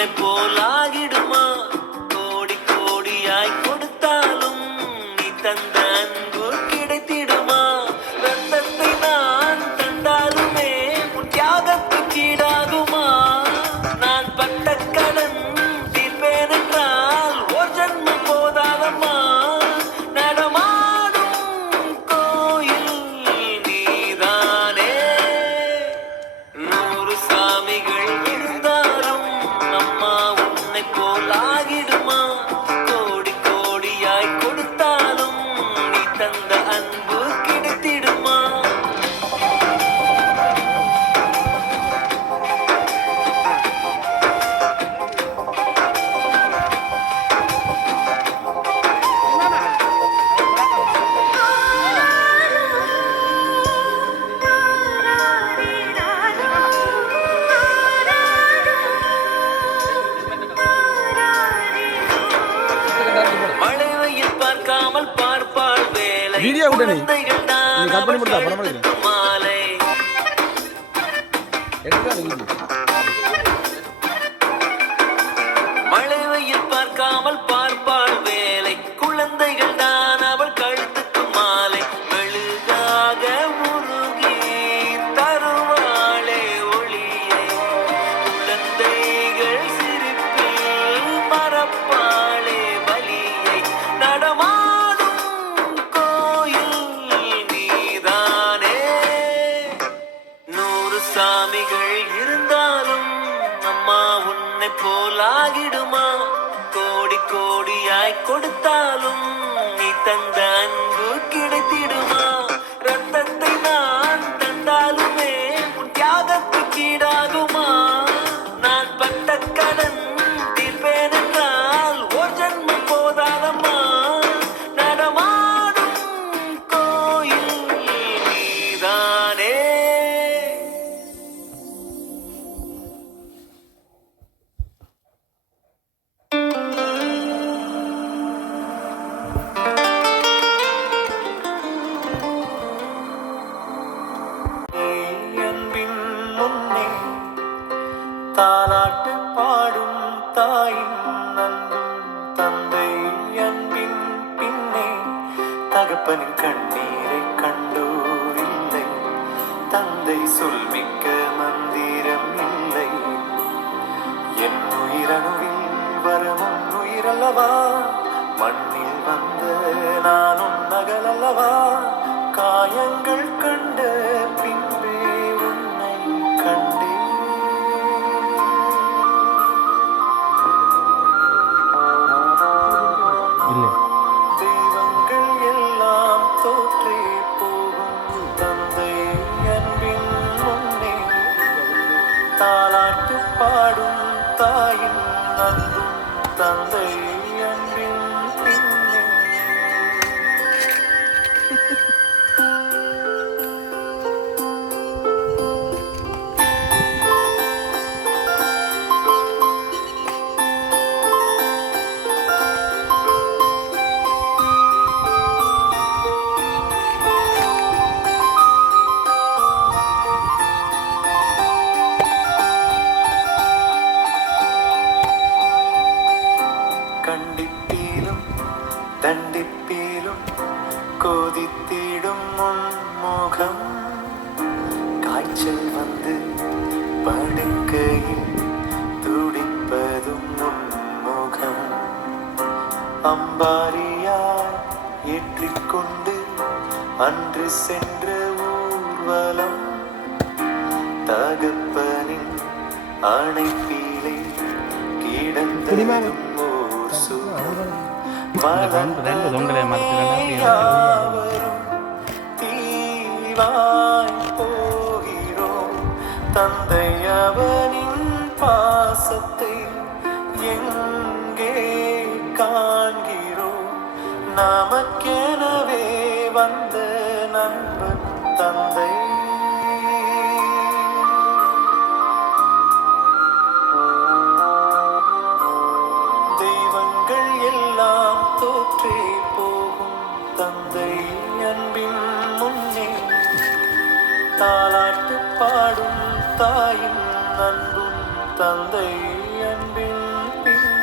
உன்னை போலாகிடுமா? கோடி கோடியாய் கொடுத்தாலும் நீ தந்த அன்பு கிடைத்திடுமா? ரத்தத்தை நான் தந்தாலுமே உன் தியாகத்துக்கு ஈடாகுமா? நான் பட்ட கடன் தீர்ப்பேன் என்றால் ஒரு ஜன்மம் போதாதம்மா. நடமாடும் கோயில் நீதானே. 100 சாமிகள் இருந்தாலும் அம்மா உன்னை போலாகிடுமா? கோடி கோடியாய் கொடுத்தாலும் நீ தந்த அன்பு கிடைத்திடுமா? மழை வெயில் பார்க்காமல் பார்ப்பாள் வேலை. வீடியோ விடு நீ. குழந்தைகள் நீ தான் கட் பண்ணி அவள் போடுடா, படம் கழுத்துக்கு மாலை. மழை வெயில் பார்க்காமல் பார்ப்பாள் வேலை. குழந்தைகள் தான் அவள் கழுத்துக்கு மாலை. மெழுகாக உருகி தருவாளே ஒளியை. குழந்தைகள் சிரிப்பில் மறப்பாளே வலியை. நடமாடும் கோயில் நீதானே. 100 சாமிகள் இருந்தாலும் அம்மா உன்னை போலாகிடுமா? கோடி கோடியாய் கொடுத்தாலும் நீ தந்த அன்பு கிடைத்திடுமா? ரத்தத்தை நான் தந்தாலுமே உன் தியாகத்துக்கு ஈடாகுமா? நான் பட்ட கடன் தீர்ப்பேன் என்றால் ஒரு ஜன்மம் போதாதம்மா. நடமாடும் கோயில் நீதானே. அன்பின் முன்னே தாலாட்டு பாடும் தாயின் அன்பும் தந்தை அன்பின் பின்னே தகப்பனின் கண்ணீரை கண்டோரில்லை. தந்தை சொல்மிக்க மந்திரம் இல்லை. என் உயிரணுவில் வரமும் உயிரல்லவா? மண்ணில் வந்த நானும் நகலல்லவா? காயங்கள் கண்ட பின்பே உன்னை கண்டே. தெய்வங்கள் எல்லாம் தோற்றே போகும் தந்தை அன்பின் முன்னே தாலாட்டு பாடும் தாயின் அன்பும் தந்தை அன்பின் பின்னே. கண்டிப்பீலும் தண்டிப்பீலும் கொதித்திடும் முன்முகம். காய்ச்சல் வந்து படுக்கையில் துடிப்பதும் முன்முகம். அம்பாரியாய் ஏற்றிக்கொண்டு அன்று சென்ற ஊர்வலம். தகப்பனின் அணைப்பிலே கிடந்ததும் ஓர் சுகம். யாவரும் தீவாய் போகிறோம். தந்தை அவனின் பாசத்தை எங்கே காண்கிறோம்? நமக்கெனவே வந்த நண்பன் தந்தை. தெய்வங்கள் எல்லாம் தோற்றே போகும் தந்தை அன்பின் முன்னே தாலாட்டு பாடும் தாயின் அன்பும் தந்தை அன்பு அன்பின் பின்